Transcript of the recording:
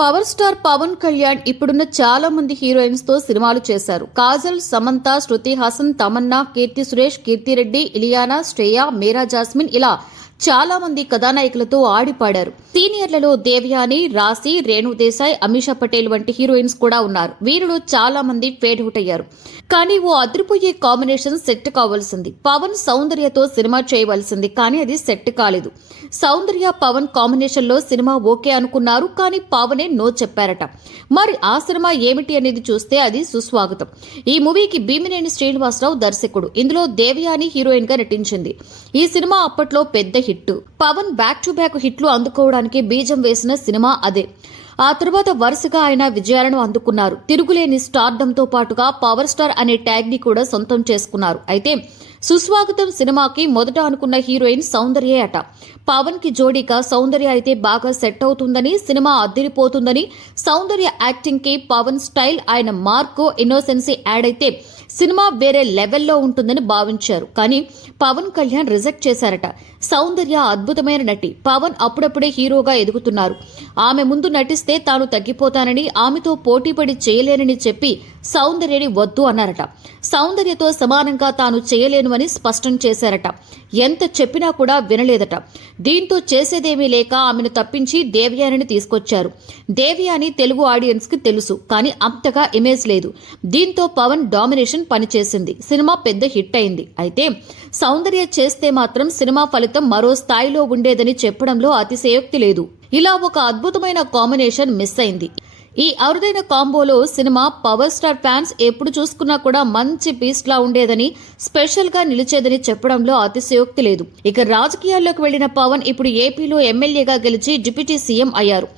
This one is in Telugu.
పవర్ స్టార్ పవన్ కళ్యాణ్ ఇప్పుడున్న చాలా మంది హీరోయిన్స్ తో సినిమాలు చేశారు. కాజల్, సమంత, శృతి హాసన్, తమన్నా, కీర్తి సురేష్, కీర్తిరెడ్డి, ఇలియానా, శ్రేయ, మీరా జాస్మిన్ ఇలా చాలా మంది కథానాయకులతో ఆడిపాడారు. సీనియర్లలో దేవయాని, రాశి, రేణు దేశాయ్, అమీషా పటేల్ వంటి హీరోయిన్స్ కూడా ఉన్నారు. వీరిలో చాలా మంది ఫేడ్ అవుట్ అయ్యారు. కానీ ఓ అదిరిపోయే కాంబినేషన్ సెట్ కావాల్సింది. పవన్ సౌందర్యతో సినిమా చేయవలసింది, కానీ అది సెట్ కాలేదు. సౌందర్య పవన్ కాంబినేషన్ లో సినిమా ఓకే అనుకున్నారు, కానీ పవనే నో చెప్పారట. మరి ఆ సినిమా ఏమిటి అనేది చూస్తే అది సుస్వాగతం. ఈ మూవీకి భీమినేని శ్రీనివాసరావు దర్శకుడు. ఇందులో దేవయాని హీరోయిన్ గా నటించింది. ఈ సినిమా అప్పట్లో పెద్ద hit. Pawan back to back హిట్లు అందుకోవడానికి బీజం వేసిన సినిమా అదే. ఆ తర్వాత వరుసగా ఆయన విజయాలను అందుకున్నారు. తిరుగులేని స్టార్డంతో పాటుగా పవర్ స్టార్ అనే ట్యాగ్ ని కూడా సొంతం చేసుకున్నారు. అయితే సుస్వాగతం సినిమాకి మొదట అనుకున్న హీరోయిన్ సౌందర్యే అట. పవన్ కి జోడీగా సౌందర్య అయితే బాగా సెట్ అవుతుందని, సినిమా అద్దిరిపోతుందని, సౌందర్య యాక్టింగ్ కి పవన్ స్టైల్, ఆయన మార్క్, ఇన్నోసెన్సీ యాడ్ అయితే సినిమా వేరే లెవెల్లో ఉంటుందని భావించారు. కానీ పవన్ కళ్యాణ్ రిజెక్ట్ చేశారట. సౌందర్య అద్భుతమైన నటి. పవన్ అప్పుడప్పుడే హీరోగా ఎదుగుతున్నారు. ఆమె ముందు నటిస్తే తాను తగ్గిపోతానని, ఆమెతో పోటీపడి చేయలేనని చెప్పి సౌందర్యని వద్దు అన్నారట. సౌందర్యతో సమానంగా తాను చేయలేను అని స్పష్టం చేశారట. ఎంత చెప్పినా కూడా వినలేదట. దీంతో చేసేదేమీ లేక ఆమెను తప్పించి దేవయానిని తీసుకొచ్చారు. దేవయాని తెలుగు ఆడియన్స్ కి తెలుసు, కానీ అంతగా ఇమేజ్ లేదు. దీంతో పవన్ డామినేషన్ పనిచేసింది. సినిమా పెద్ద హిట్ అయింది. అయితే సౌందర్య చేస్తే మాత్రం సినిమా ఫలితం మరో స్థాయిలో ఉండేదని చెప్పడంలో అతిశయోక్తి లేదు. ఇలా ఒక అద్భుతమైన కాంబినేషన్ మిస్ అయింది. ఈ అరుదైన కాంబోలో సినిమా పవర్ స్టార్ ఫ్యాన్స్ ఎప్పుడు చూసుకున్నా కూడా మంచి పీస్ లా ఉండేదని, స్పెషల్ గా నిలిచేదని చెప్పడంలో అతిశయోక్తి లేదు. ఇక రాజకీయాల్లోకి వెళ్లిన పవన్ ఇప్పుడు ఏపీలో ఎమ్మెల్యేగా గెలిచి డిప్యూటీ సీఎం అయ్యారు.